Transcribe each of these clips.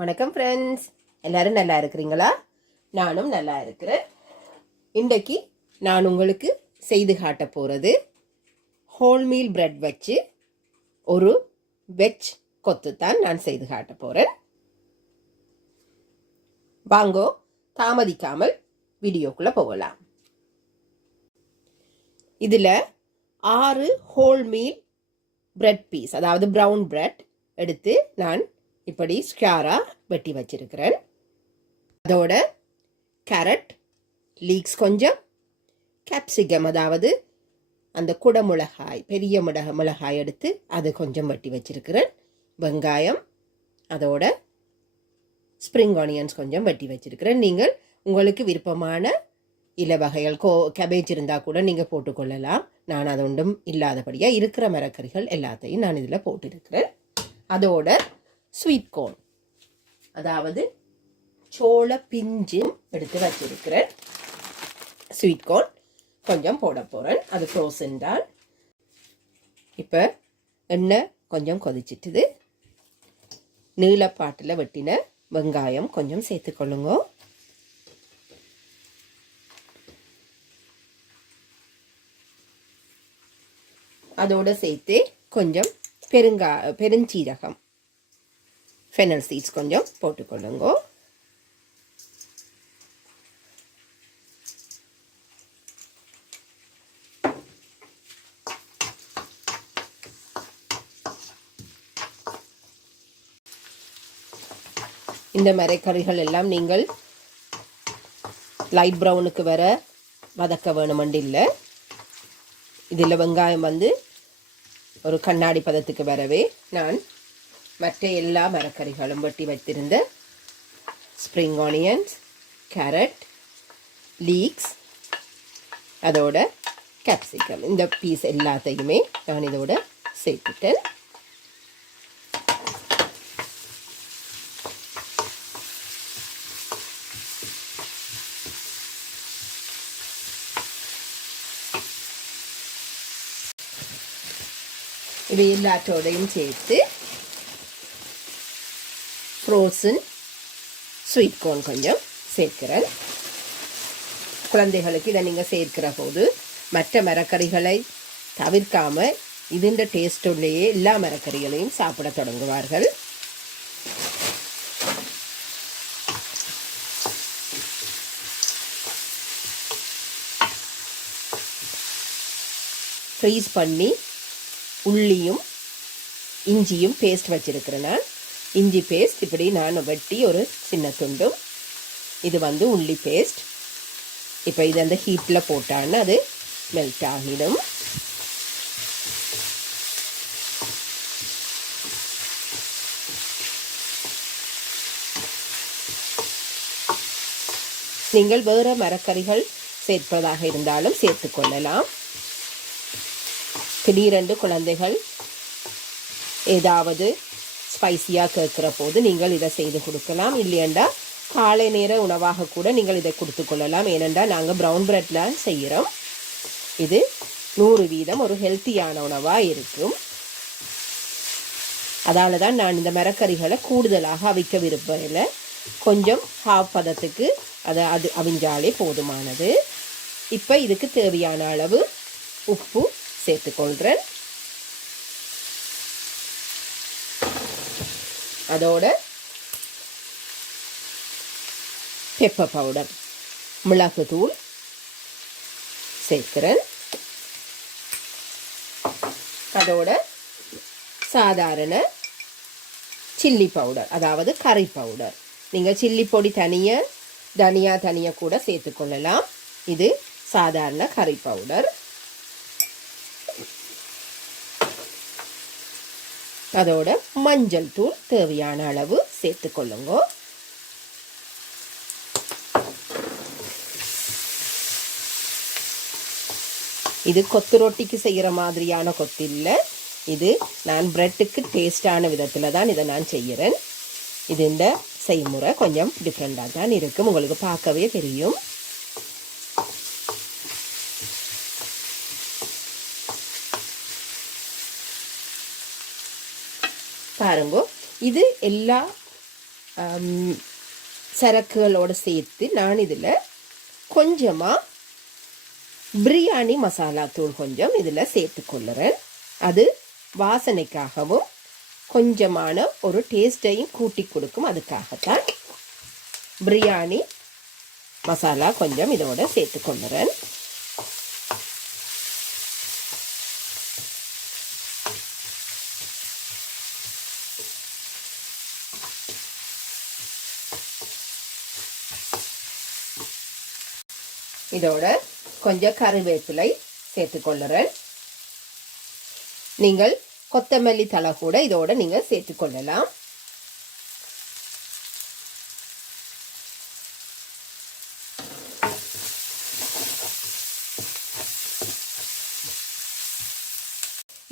வணக்கம் ஃப்ரெண்ட்ஸ், எல்லாரும் நல்லா இருக்கிறீங்களா? நானும் நல்லா இருக்கிறேன். இன்றைக்கு நான் உங்களுக்கு செய்து காட்ட போகிறது ஹோல் மீல் பிரெட் வச்சு ஒரு வெஜ் கொத்து தான் நான் செய்து காட்ட போகிறேன். வாங்கோ, தாமதிக்காமல் வீடியோக்குள்ளே போகலாம். இதில் 6 ஹோல் மீல் பிரெட் பீஸ், அதாவது ப்ரௌன் பிரெட் எடுத்து நான் இப்படி ஸ்கொயராக வெட்டி வச்சிருக்கிறேன். அதோட கேரட் லீக்ஸ் கொஞ்சம், கேப்சிகம் அதாவது அந்த குடமிளகாய், பெரிய மிளகாய் எடுத்து அது கொஞ்சம் வெட்டி வச்சிருக்கிறேன். வெங்காயம், அதோட ஸ்ப்ரிங் ஆனியன்ஸ் கொஞ்சம் வெட்டி வச்சிருக்கிறேன். நீங்கள் உங்களுக்கு விருப்பமான இலை வகைகள், கேபேஜ் இருந்தால் கூட நீங்கள் போட்டுக்கொள்ளலாம். நான் அது ஒன்றும் இல்லாதபடியாக இருக்கிற மரக்கறிகள் எல்லாத்தையும் நான் இதில் போட்டிருக்கிறேன். அதோட ஸ்வீட் கோர்ன், அதாவது சோள பிஞ்சும் எடுத்து வச்சிருக்கிறேன். ஸ்வீட் கோர்ன் கொஞ்சம் போட போகிறேன். அது ஃப்ரோசன் தான். இப்போ எண்ணெய் கொஞ்சம் கொதிச்சிட்டுது. நீளப்பாட்டில் வெட்டின வெங்காயம் கொஞ்சம் சேர்த்துக்கொள்ளுங்க. அதோடு சேர்த்து கொஞ்சம் பெருஞ்சீரகம், ஃபெனல் சீட்ஸ் கொஞ்சம் போட்டுக்கொள்ளுங்க. இந்த மரக்கறிகள் எல்லாம் நீங்கள் லைட் ப்ரௌனுக்கு வர வதக்க வேணுமென்று இல்லை. இதில் வெங்காயம் ஒரு கண்ணாடி பதத்துக்கு வரவே நான் மற்ற எல்லா மரக்கறிகளும் வெட்டி வைத்திருந்த ஸ்ப்ரிங் ஆனியன்ஸ், கேரட், லீக்ஸ், அதோட கேப்சிகம், இந்த பீஸ் எல்லாத்தையுமே நான் இதோட சேர்த்துட்டேன். இவை எல்லாத்தோடையும் சேர்த்து ஃப்ரோசன் ஸ்வீட் கோர்ன் கொஞ்சம் சேர்க்கிறேன். குழந்தைகளுக்கு இதை நீங்கள் சேர்க்கிற போது மற்ற மரக்கறிகளை தவிர்க்காமல் இதுன்ற டேஸ்டோடையே எல்லா மரக்கறிகளையும் சாப்பிட தொடங்குவார்கள். ஃப்ரீஸ் பண்ணி உள்ளியும் இஞ்சியும் பேஸ்ட் வச்சிருக்கிறேன். நான் இஞ்சி பேஸ்ட் இப்படி நான் வெட்டி ஒரு சின்ன துண்டும், இது உள்ளி பேஸ்ட். இப்போ இது அந்த ஹீட்டில் போட்டான்னு அது மெல்ட் ஆகிடும். நீங்கள் வேறு மரக்கறிகள் சேர்ப்பதாக இருந்தாலும் சேர்த்துக்கொள்ளலாம். திடீரென்று குழந்தைகள் ஏதாவது ஸ்பைசியாக கேட்குற போது நீங்கள் இதை செய்து கொடுக்கலாம். இல்லையண்டா காலை நேர உணவாக கூட நீங்கள் இதை கொடுத்து கொள்ளலாம். ஏனென்றால் நாங்கள் ப்ரௌன் பிரெட்டில் செய்கிறோம். இது 100% ஒரு ஹெல்த்தியான உணவாக இருக்கும். அதால தான் நான் இந்த மரக்கறிகளை கூடுதலாக அவிக்க விரும்பல. கொஞ்சம் ஹாஃப் பதத்துக்கு அது அவிஞ்சாலே போதுமானது. இப்போ இதுக்கு தேவையான அளவு உப்பு சேர்த்துக்கொள்கிறேன். அதோட பெப்பர் பவுடர், மிளகுத்தூள் சேர்க்கிறேன். அதோட சாதாரண சில்லி பவுடர், அதாவது கறி பவுடர். நீங்கள் சில்லி பொடி தனியாக, தனியா கூட சேர்த்துக்கொள்ளலாம். இது சாதாரண கறி பவுடர். அதோட மஞ்சள் தூள் தேவையான அளவு சேர்த்துக்கொள்ளுங்க. இது கொத்து ரொட்டிக்கு செய்கிற மாதிரியான கொத்து இல்லை. இது நான் பிரெட்டுக்கு டேஸ்டான விதத்தில் தான் இதை நான் செய்கிறேன். இது இந்த செய்முறை கொஞ்சம் டிஃப்ரெண்டாக தான் இருக்கும், உங்களுக்கு பார்க்கவே தெரியும். பாருங்க, இது எல்லா சரக்குகளோடு சேர்த்து நான் இதில் கொஞ்சமாக பிரியாணி மசாலா தூள் கொஞ்சம் இதில் சேர்த்துக்கொள்ளுறேன். அது வாசனைக்காகவும் கொஞ்சமான ஒரு டேஸ்ட்டையும் கூட்டி கொடுக்கும். அதுக்காகத்தான் பிரியாணி மசாலா கொஞ்சம் இதோட சேர்த்துக்கொள்ளுறேன். இதோட கொஞ்சம் கறிவேப்பிலை சேர்த்துக்கொள்ளுறேன். நீங்கள் கொத்தமல்லி தழை கூட இதோட நீங்கள் சேர்த்துக்கொள்ளலாம்.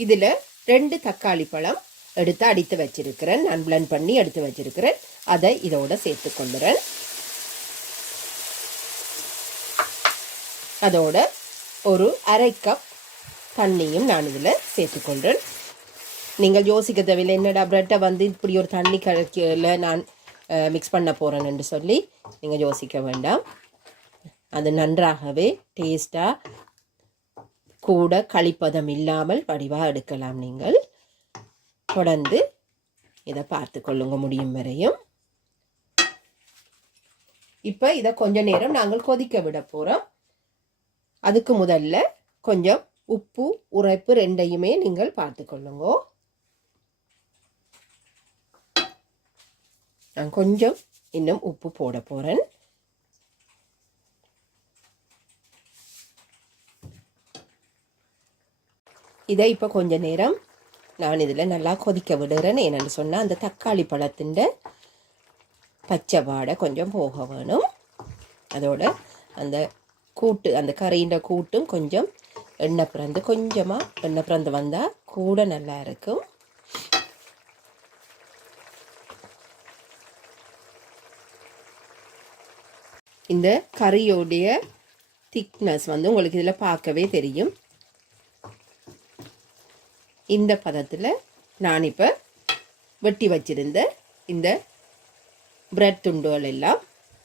இதில் 2 தக்காளி பழம் எடுத்து அடித்து வச்சிருக்கிறேன். நான் பிளெண்ட் பண்ணி எடுத்து வச்சிருக்கிறேன். அதை இதோட சேர்த்துக்கொள்ளுறேன். அதோட ஒரு 1/2 கப் தண்ணியும் நான் இதில் சேர்த்துக்கொள்கிறேன். நீங்கள் யோசிக்க தேவையில்லை, என்னடா ப்ரெட்டை வந்து இப்படி ஒரு தண்ணி கலக்கியில் நான் மிக்ஸ் பண்ண போகிறேன் என்று சொல்லி நீங்கள் யோசிக்க வேண்டாம். அது நன்றாகவே டேஸ்டாக கூட களிப்பதம் இல்லாமல் வடிவாக எடுக்கலாம். நீங்கள் தொடர்ந்து இதை பார்த்து கொள்ளுங்க முடியும் வரையும். இப்போ இதை கொஞ்ச நேரம் நாங்கள் கொதிக்க விட போகிறோம். அதுக்கு முதல்ல கொஞ்சம் உப்பு உரைப்பு ரெண்டையுமே நீங்கள் பார்த்து கொள்ளுங்க. நான் கொஞ்சம் இன்னும் உப்பு போட போகிறேன். இதை இப்போ கொஞ்ச நேரம் நான் இதில் நல்லா கொதிக்க விடுறேன். என்னென்னு சொன்னால் அந்த தக்காளி பழத்தின் பச்சை வாடை கொஞ்சம் போக வேணும். அதோட அந்த கூட்டு, அந்த கறியின் கூட்டும் கொஞ்சம் எண்ணெய் பிறந்து, கொஞ்சமாக எண்ணெய் பிறந்து வந்தால் கூட நல்லா இருக்கும். இந்த கறியோடைய திக்னஸ் வந்து உங்களுக்கு இதில் பார்க்கவே தெரியும். இந்த பதத்தில் நான் இப்போ வெட்டி வச்சிருந்த இந்த பிரெட் துண்டுகள் எல்லாம்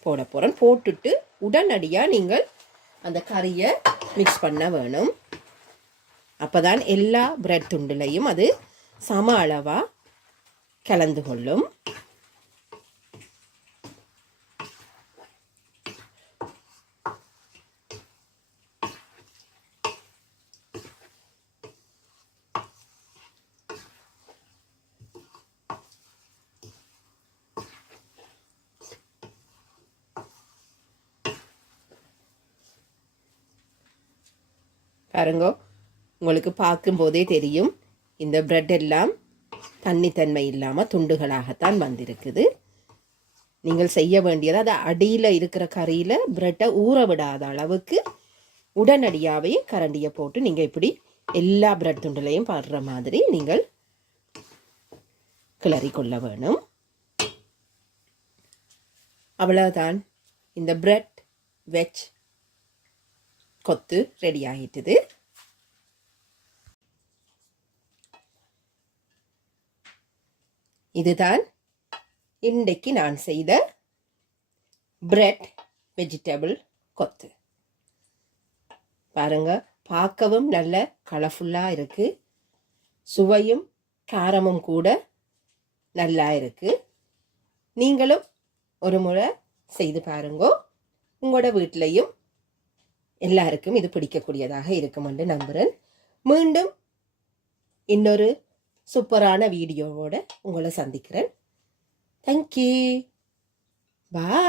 போட போகிறேன். போட்டுட்டு உடனடியாக நீங்கள் அந்த கறியை மிக்ஸ் பண்ண வேணும். அப்போ தான் எல்லா பிரெட் துண்டுலையும் அது சம அளவாக கலந்து கொள்ளும். பாருங்க, உங்களுக்கு பார்க்கும்போதே தெரியும் இந்த பிரெட் எல்லாம் தண்ணித்தன்மை இல்லாமல் துண்டுகளாகத்தான் வந்திருக்குது. நீங்கள் செய்ய வேண்டியது, அது அடியில் இருக்கிற கறியில் பிரெட்டை ஊற விடாத அளவுக்கு உடனடியாகவே கரண்டியை போட்டு நீங்கள் இப்படி எல்லா பிரெட் துண்டுலையும் படுற மாதிரி நீங்கள் கிளறி கொள்ள வேணும். அவ்வளோதான், இந்த பிரெட் வெஜ் கொத்து ரெடி ஆகிட்டுது. இதுதான் இன்றைக்கு நான் செய்த பிரெட் வெஜிடபிள் கொத்து. பாருங்க, பார்க்கவும் நல்ல கலர்ஃபுல்லாக இருக்கு. சுவையும் காரமும் கூட நல்லா இருக்கு. நீங்களும் ஒரு முறை செய்து பாருங்க. உங்களோட வீட்டிலையும் எல்லாருக்கும் இது பிடிக்கக்கூடியதாக இருக்கும் என்று நம்புகிறேன். மீண்டும் இன்னொரு சூப்பரான வீடியோவோட உங்களை சந்திக்கிறேன். தேங்க்யூ. பாய்.